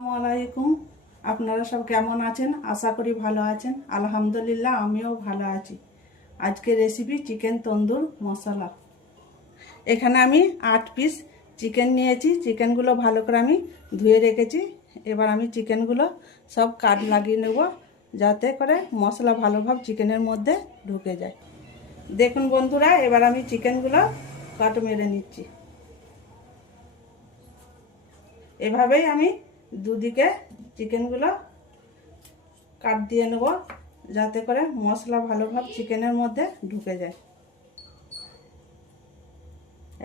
আসসালামাইকুম। আপনারা সব কেমন আছেন? আশা করি ভালো আছেন। আলহামদুলিল্লাহ আমিও ভালো আছি। আজকে রেসিপি চিকেন তন্দুর মশলা। এখানে আমি 8 পিস চিকেন নিয়েছি। চিকেনগুলো ভালো করে আমি ধুয়ে রেখেছি। এবার আমি চিকেনগুলো সব কাট লাগিয়ে নেব, যাতে করে মশলা ভালোভাবে চিকেনের মধ্যে ঢুকে যায়। দেখুন বন্ধুরা, এবার আমি চিকেনগুলো কাট মেরে নিচ্ছি। এভাবেই আমি দুদিকে চিকেনগুলো কাট দিয়ে নেব, যাতে করে মশলা ভালোভাবে চিকেনের মধ্যে ঢুকে যায়।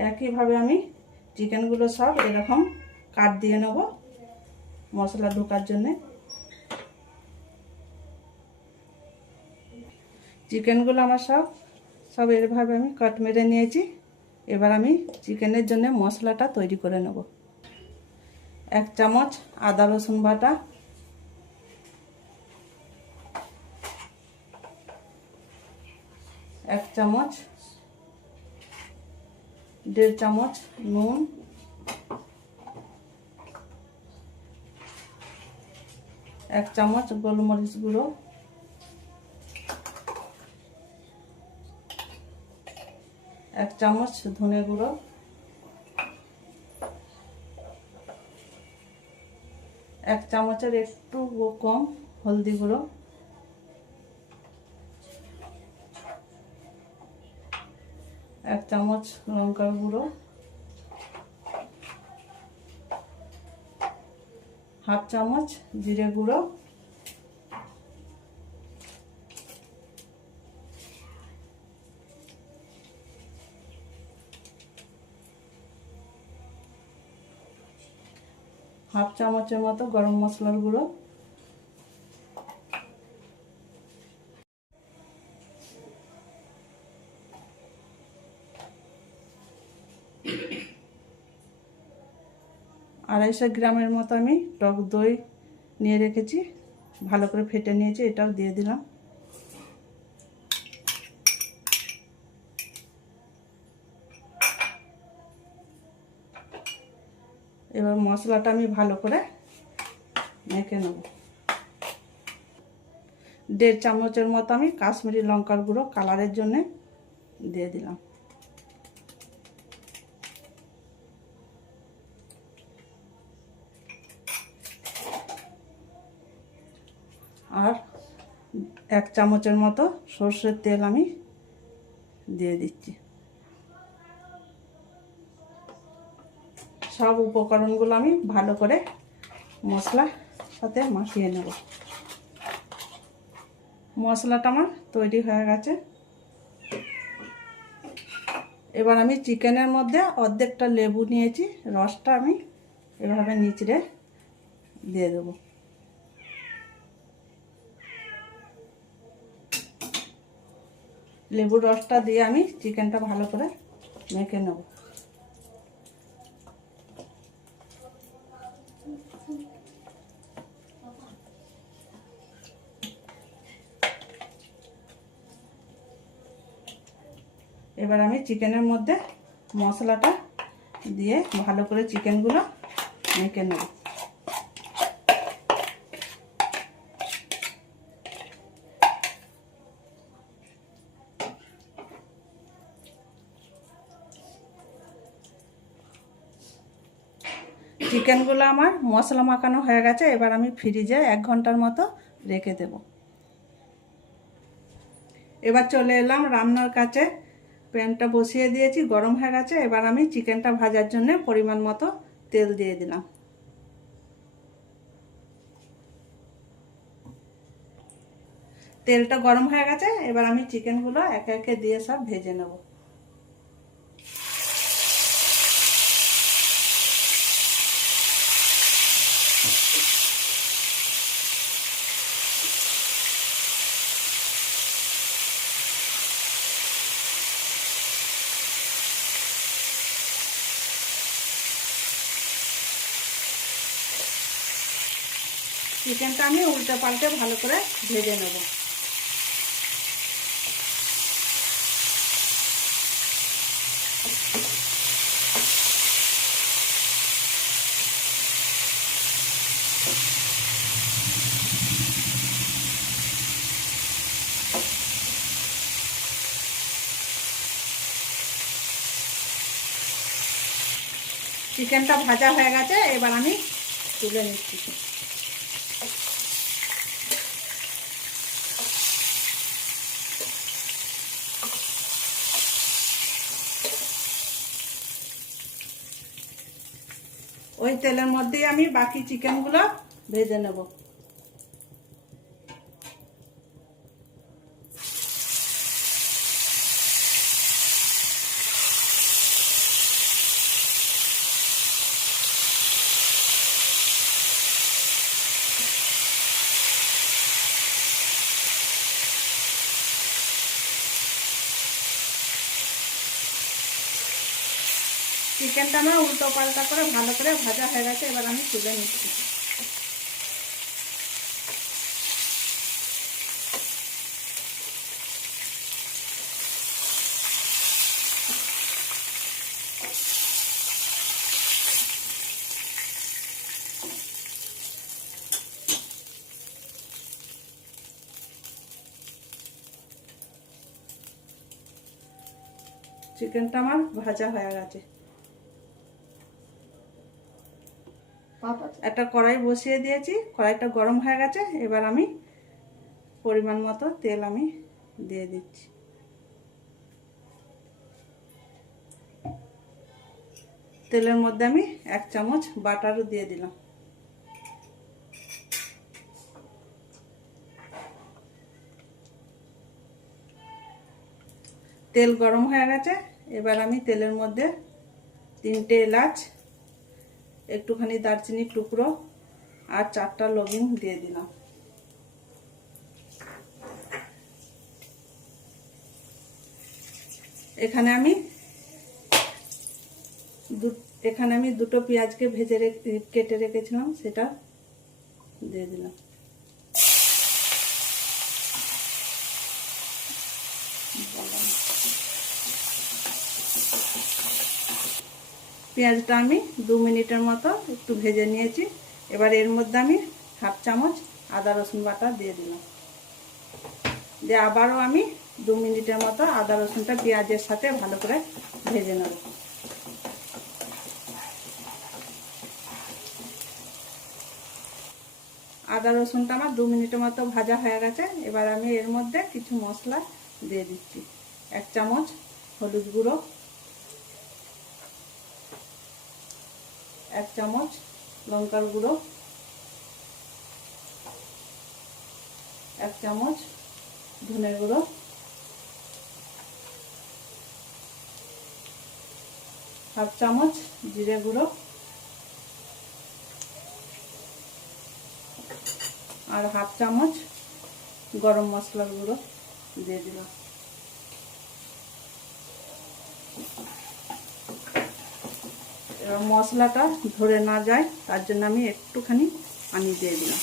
একইভাবে আমি চিকেনগুলো সব এরকম কাট দিয়ে নেব মশলা ঢোকার জন্যে। চিকেনগুলো আমার সব এভাবে আমি কাট মেরে নিয়েছি। এবার আমি চিকেনের জন্য মশলাটা তৈরি করে নেব। 1 চামচ আদা রসুন বাটা, 1 চামচ 1.5 চামচ নুন, 1 চামচ গোলমরিচ গুঁড়ো, 1 চামচ ধনে গুঁড়ো, 1 চামচের একটু কম হলদি গুঁড়ো, 1 চামচ লঙ্কার গুঁড়ো, 1/2 চামচ জিরে গুঁড়ো, 1/2 চামচের মতো গরম মশলার গুঁড়ো, আড়াইশো গ্রামের মতো আমি টক দই নিয়ে রেখেছি, ভালো করে ফেটে নিয়েছি, এটাও দিয়ে দিলাম। এবার মশলাটা আমি ভালো করে মেখে নেব। 1.5 চামচের মতো আমি কাশ্মীরি লঙ্কার গুঁড়ো কালারের জন্য দিয়ে দিলাম। আর 1 চামচের মতো সর্ষের তেল আমি দিয়ে দিচ্ছি। সব উপকরণগুলো আমি ভালো করে মশলার সাথে মাখিয়ে নেব। মশলাটা আমার তৈরি হয়ে গেছে। এবার আমি চিকেনের মধ্যে অর্ধেকটা লেবু নিয়েছি, রসটা আমি এভাবে নিচড়ে দিয়ে দেব। লেবুর রসটা দিয়ে আমি চিকেনটা ভালো করে মেখে নেব। এবার আমি চিকেনের মধ্যে মশলাটা দিয়ে ভালো করে চিকেনগুলো মেখে নেব। চিকেনগুলো আমার মশলা মাখানো হয়ে গেছে। এবার আমি ফ্রিজে 1 ঘন্টার মতো রেখে দেব। এবার চলে এলাম রান্নার কাছে। প্যানটা বসিয়ে দিয়েছি, গরম হয়ে গেছে। এবার আমি চিকেনটা ভাজার জন্য পরিমাণ মতো তেল দিয়ে দিলাম। তেলটা গরম হয়ে গেছে। এবার আমি চিকেনগুলো একে একে দিয়ে সব ভেজে নেব। চিকেনটা আমি উল্টে পাল্টে ভালো করে ভেজে নেব। চিকেনটা ভাজা হয়ে গেছে, এবার আমি তুলে নিচ্ছি। ওই তেলের মধ্যেই আমি বাকি চিকেনগুলো ভেজে নেব। চিকেনটা আমার উল্টো পাল্টা করে ভালো করে ভাজা হয়ে গেছে, এবার আমি তুলে নিচ্ছি। চিকেনটা আমার ভাজা হয়ে গেছে। একটা কড়াই বসিয়ে দিয়েছি, কড়াইটা গরম হয়ে গেছে, এবার আমি পরিমাণ মতো তেল আমি দিয়ে দিচ্ছি। তেলের মধ্যে আমি 1 চামচ বাটারও দিয়ে দিলাম। তেল গরম হয়ে গেছে, এবার আমি তেলের মধ্যে 3টে এলাচ, একটুখানি দারচিনির টুকরো আর 4টা লবঙ্গ দিয়ে দিলাম। এখানে আমি দুটো পেঁয়াজকে ভেজে কেটে রেখেছিলাম, সেটা দিয়ে দিলাম। পেঁয়াজটা আমি 2 মিনিটের মতো একটু ভেজে নিয়েছি। এবার এর মধ্যে আমি 1/2 চামচ আদা রসুন বাটা দিয়ে দিলাম। দিয়ে আবারও আমি 2 মিনিটের মতো আদা রসুনটা পেঁয়াজের সাথে ভালো করে ভেজে নেব। আদা রসুনটা আমার 2 মিনিটের মতো ভাজা হয়ে গেছে। এবার আমি এর মধ্যে কিছু মশলা দিয়ে দিচ্ছি। 1 চামচ হলুদ গুঁড়ো, 1 চামচ লঙ্কার গুঁড়ো, 1 চামচ ধনে গুঁড়ো, 1/2 চামচ জিরে গুঁড়ো আর 1/2 চামচ গরম মশলার গুঁড়ো দিয়ে দিলাম। এবার মশলাটা ধরে না যায় তার জন্য আমি একটুখানি পানি দিয়ে দিলাম।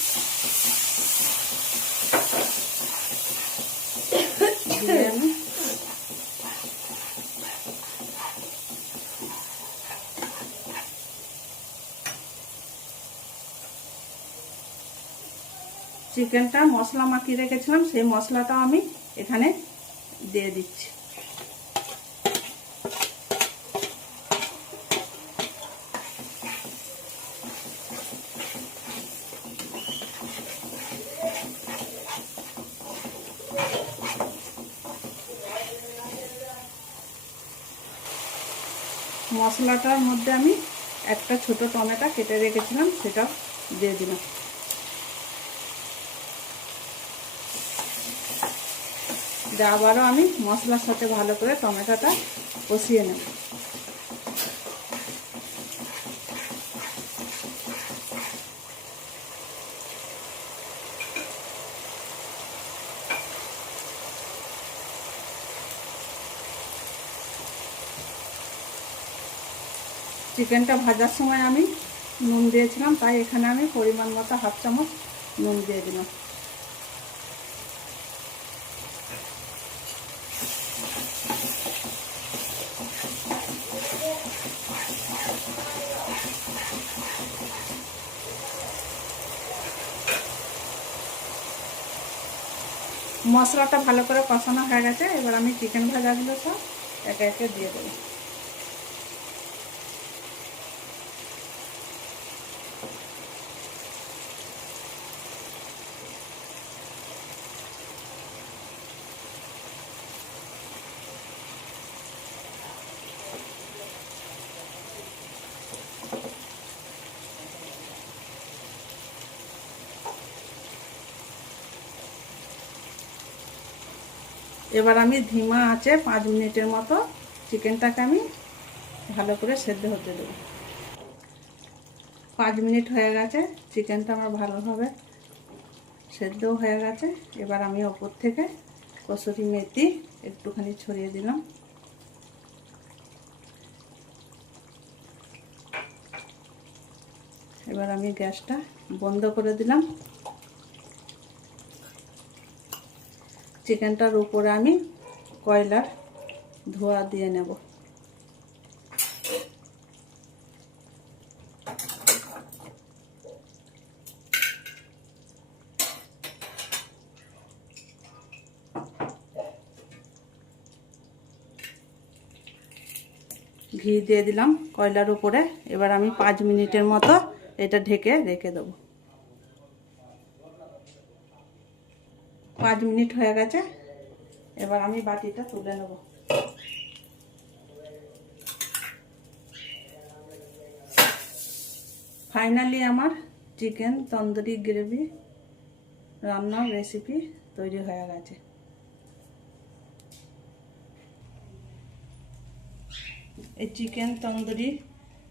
দিয়ে আমি চিকেনটা মশলা মাখিয়ে রেখেছিলাম, সেই মশলাটা আমি এখানে দিয়ে দিচ্ছি। মশলাটার মধ্যে আমি একটা ছোট টমেটো কেটে রেখেছিলাম, সেটা দিয়ে দিলাম। আবারও আমি মশলার সাথে ভালো করে টমেটোটা কষিয়ে নেব। চিকেনটা ভাজার সময় আমি নুন দিয়েছিলাম, তাই এখানে আমি পরিমাণ মতো 1/2 চামচ নুন দিয়ে দিলাম। মশলাটা ভালো করে কষানো হয়ে গেছে, এবার আমি চিকেন ভাজাগুলো সব একে একে দিয়ে দেবো। এবার আমি ধিমা আঁচে 5 মিনিটের মতো চিকেনটাকে আমি ভালো করে সেদ্ধ হতে দেবো। 5 মিনিট হয়ে গেছে, চিকেনটা আমার ভালোভাবে সেদ্ধও হয়ে গেছে। এবার আমি ওপর থেকে কসুরি মেথি একটুখানি ছড়িয়ে দিলাম। এবার আমি গ্যাসটা বন্ধ করে দিলাম। চিকেনটার উপরে আমি কয়লার ধোয়া দিয়ে নেব। ঘি দিয়ে দিলাম কয়লার উপরে। এবার আমি 5 মিনিটের মতো এটা ঢেকে রেখে দেবো। 5 মিনিট হয়ে গেছে, এবার আমি বাটিটা তুলে নেব। ফাইনালি আমার চিকেন তন্দুরি গ্রেভি রান্নার রেসিপি তৈরি হয়ে গেছে। এই চিকেন তন্দুরি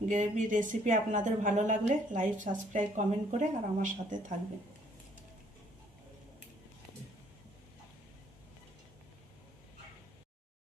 গ্রেভি রেসিপি আপনাদের ভালো লাগলে লাইক, সাবস্ক্রাইব, কমেন্ট করে আর আমার সাথে থাকবেন।